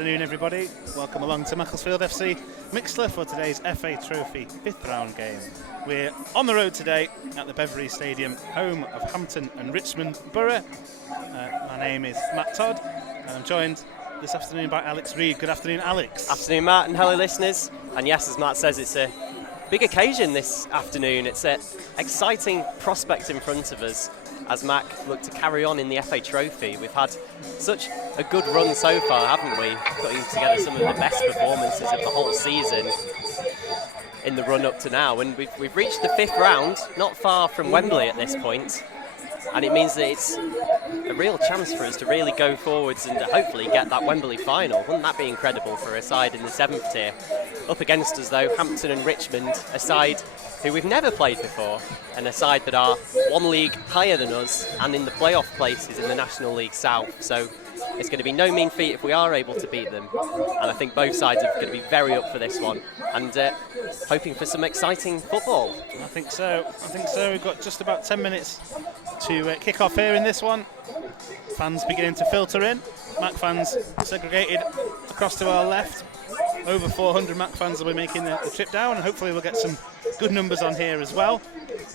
afternoon, everybody. Welcome along to Macclesfield FC Mixler for today's FA Trophy 5th round game. We're on the road today at the Beverley Stadium, home of Hampton and Richmond Borough. My name is Matt Todd, and I'm joined this afternoon by Alex Reid. Good afternoon, Alex. Afternoon, Matt, and hello, listeners. And yes, as Matt says, it's a big occasion this afternoon. It's an exciting prospect in front of us as Mac look to carry on in the FA Trophy. We've had such a good run so far, haven't we? Putting together some of the best performances of the whole season in the run up to now. And we've reached the 5th round, not far from Wembley at this point. And it means that it's a real chance for us to really go forwards and hopefully get that Wembley final. Wouldn't that be incredible for a side in the 7th tier? Up against us, though, Hampton and Richmond, a side who we've never played before, and a side that are one league higher than us and in the playoff places in the National League South. So it's going to be no mean feat if we are able to beat them. And I think both sides are going to be very up for this one and hoping for some exciting football. I think so. We've got just about 10 minutes to kick off here in this one. Fans beginning to filter in. Mac fans segregated across to our left. Over 400 Mac fans will be making the trip down, and hopefully we'll get some good numbers on here as well.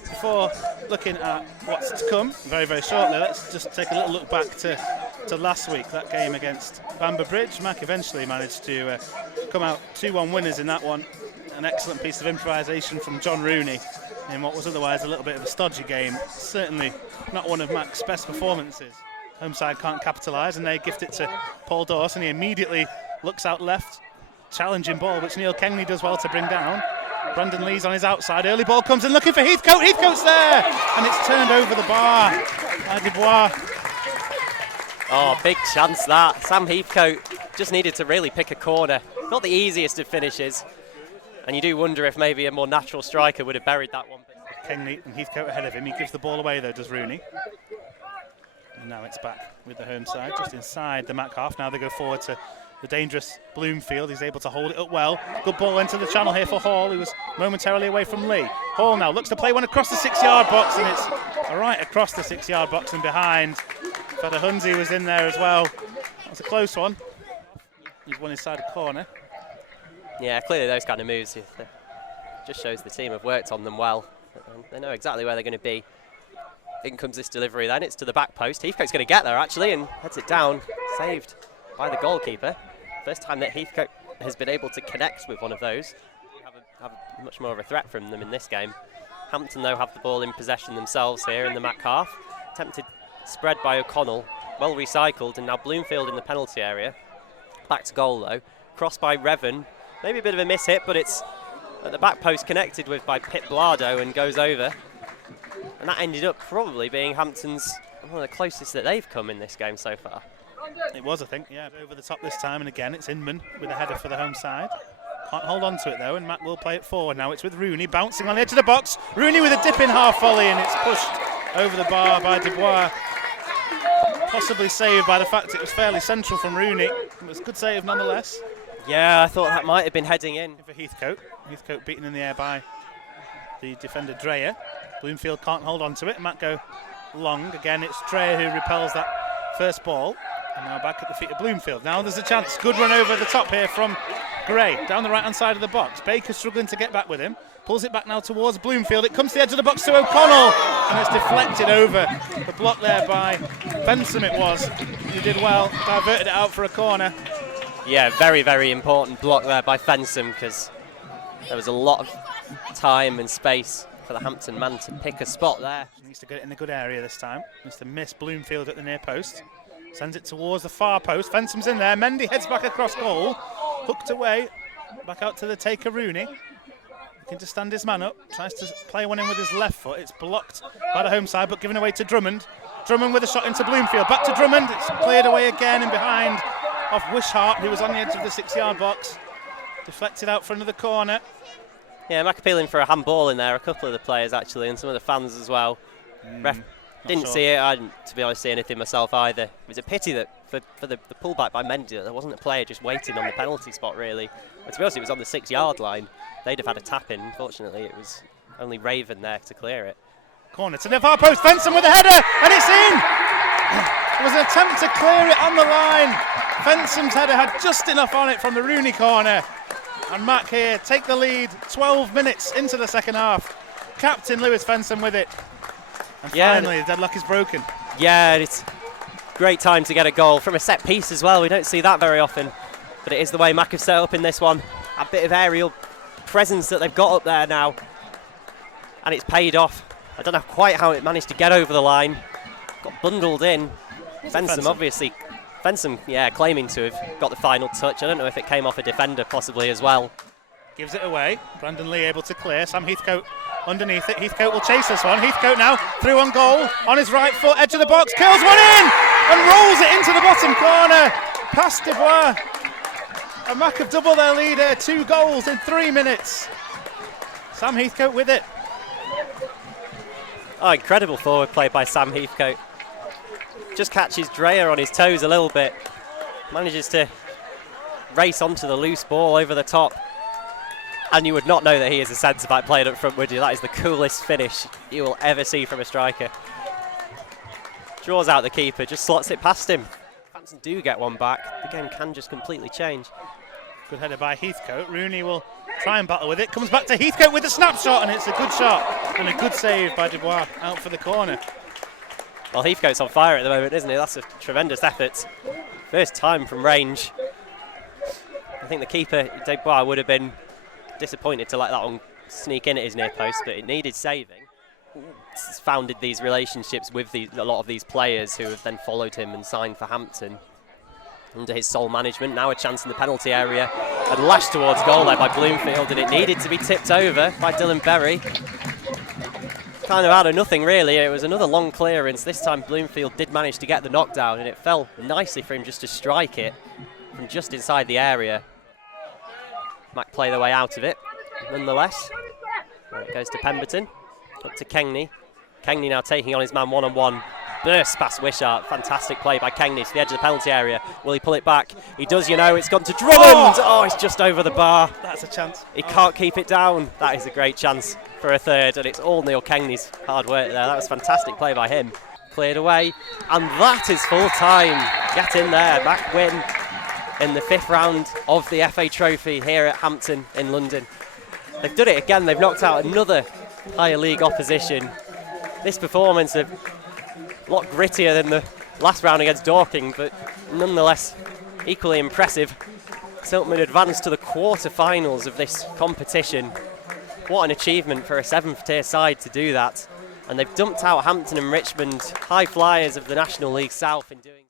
Before looking at what's to come very, very shortly, let's just take a little look back to last week, that game against Bamber Bridge. Mac eventually managed to come out 2-1 winners in that one. An excellent piece of improvisation from John Rooney in what was otherwise a little bit of a stodgy game. Certainly not one of Mac's best performances. Home side can't capitalise, and they gift it to Paul Dawson. He immediately looks out left, challenging ball, which Neil Kengley does well to bring down. Brandon Lee's on his outside. Early ball comes in looking for Heathcote. Heathcote's there, and it's turned over the bar by Dubois. Oh, big chance that. Sam Heathcote just needed to really pick a corner. Not the easiest of finishes. And you do wonder if maybe a more natural striker would have buried that one. Kengley and Heathcote ahead of him. He gives the ball away, though, does Rooney. And now it's back with the home side, just inside the Mac half. Now they go forward to the dangerous Bloomfield. He's able to hold it up well. Good ball into the channel here for Hall, who was momentarily away from Lee. Hall now looks to play one across the 6-yard box, and it's right across the 6-yard box and behind. Fada Hunzi was in there as well. That's a close one. He's won his side a corner. Yeah, clearly those kind of moves just shows the team have worked on them well. They know exactly where they're going to be. In comes this delivery then, it's to the back post. Heathcote's going to get there actually and heads it down, saved by the goalkeeper. First time that Heathcote has been able to connect with one of those. Have much more of a threat from them in this game. Hampton though have the ball in possession themselves here in the Mac half. Attempted spread by O'Connell, well recycled, and now Bloomfield in the penalty area. Back to goal though, crossed by Revan. Maybe a bit of a miss hit, but it's at the back post connected with by Pip Blado and goes over. And that ended up probably being Hampton's one of the closest that they've come in this game so far. It was, I think, yeah, over the top this time. And again, it's Inman with a header for the home side. Can't hold on to it though, and Matt will play it forward now. It's with Rooney bouncing on the edge of the box. Rooney with a dipping half volley, and it's pushed over the bar by Dubois. Possibly saved by the fact it was fairly central from Rooney. It was a good save nonetheless. Yeah, I thought that might have been heading in. For Heathcote. Heathcote beaten in the air by the defender Dreyer. Bloomfield can't hold on to it. Matt go long. Again, it's Dreyer who repels that first ball. And now back at the feet of Bloomfield. Now there's a chance. Good run over the top here from Gray. Down the right-hand side of the box. Baker struggling to get back with him. Pulls it back now towards Bloomfield. It comes to the edge of the box to O'Connell. And it's deflected over the block there by Fensome it was. He did well. Diverted it out for a corner. Yeah, very, very important block there by Fensome, because there was a lot of time and space for the Hampton man to pick a spot there. He needs to get it in a good area this time. Needs to miss Bloomfield at the near post. Sends it towards the far post. Fensome's in there. Mendy heads back across goal. Hooked away. Back out to the taker Rooney. Looking to stand his man up. Tries to play one in with his left foot. It's blocked by the home side, but given away to Drummond. Drummond with a shot into Bloomfield. Back to Drummond. It's cleared away again and behind off Wishart, who was on the edge of the 6-yard box. Deflected out for another corner. Yeah, Mac appealing for a handball in there. A couple of the players actually, and some of the fans as well. Ref didn't see it. I didn't, to be honest, see anything myself either. It was a pity that for the pullback by Mendy, there wasn't a player just waiting on the penalty spot really. But to be honest, it was on the 6-yard line. They'd have had a tap in. Unfortunately, it was only Raven there to clear it. Corner to the far post. Fensome with a header, and it's in. There was an attempt to clear it on the line. Fensome's header had just enough on it from the Rooney corner. And Mac here take the lead 12 minutes into the second half. Captain Lewis Fensome with it. And finally, the deadlock is broken. Yeah, it's great time to get a goal from a set piece as well. We don't see that very often, but it is the way Mac have set up in this one. A bit of aerial presence that they've got up there now, and it's paid off. I don't know quite how it managed to get over the line. Got bundled in. Fensome, obviously. Fensome, claiming to have got the final touch. I don't know if it came off a defender possibly as well. Gives it away. Brandon Lee able to clear. Sam Heathcote underneath it. Heathcote will chase this one. Heathcote now through on goal. On his right foot, edge of the box. Curls one in and rolls it into the bottom corner. Past Dubois. And Mac have doubled their lead here. 2 goals in 3 minutes. Sam Heathcote with it. Oh, incredible forward play by Sam Heathcote. Just catches Dreyer on his toes a little bit. Manages to race onto the loose ball over the top. And you would not know that he is a centre-back playing up front, would you? That is the coolest finish you will ever see from a striker. Draws out the keeper, just slots it past him. Fans do get one back. The game can just completely change. Good header by Heathcote. Rooney will try and battle with it. Comes back to Heathcote with the snapshot, and it's a good shot. And a good save by Dubois out for the corner. Well, Heathcote's on fire at the moment, isn't he? That's a tremendous effort. First time from range. I think the keeper, Dubois, would have been disappointed to let that one sneak in at his near post, but it needed saving. He's founded these relationships with a lot of these players who have then followed him and signed for Hampton under his sole management. Now a chance in the penalty area and lashed towards goal there by Bloomfield, and it needed to be tipped over by Dylan Berry. Kind of out of nothing really. It was another long clearance. This time Bloomfield did manage to get the knockdown, and it fell nicely for him just to strike it from just inside the area. Mac play their way out of it nonetheless. There it goes to Pemberton, up to Kengney. Kengney now taking on his man one-on-one. Burst past Wishart. Fantastic play by Kengney to the edge of the penalty area. Will he pull it back? He does, you know. It's gone to Drummond. Oh, it's just over the bar. That's a chance. He can't keep it down. That is a great chance for a third, and it's all Neil Kengney's hard work there. That was fantastic play by him. Cleared away, and that is full time. Get in there. Mac win in the 5th round of the FA Trophy here at Hampton in London. They've done it again. They've knocked out another higher league opposition. This performance a lot grittier than the last round against Dorking, but nonetheless equally impressive. Silkmen advanced to the quarter-finals of this competition. What an achievement for a 7th tier side to do that. And they've dumped out Hampton and Richmond, high flyers of the National League South, in doing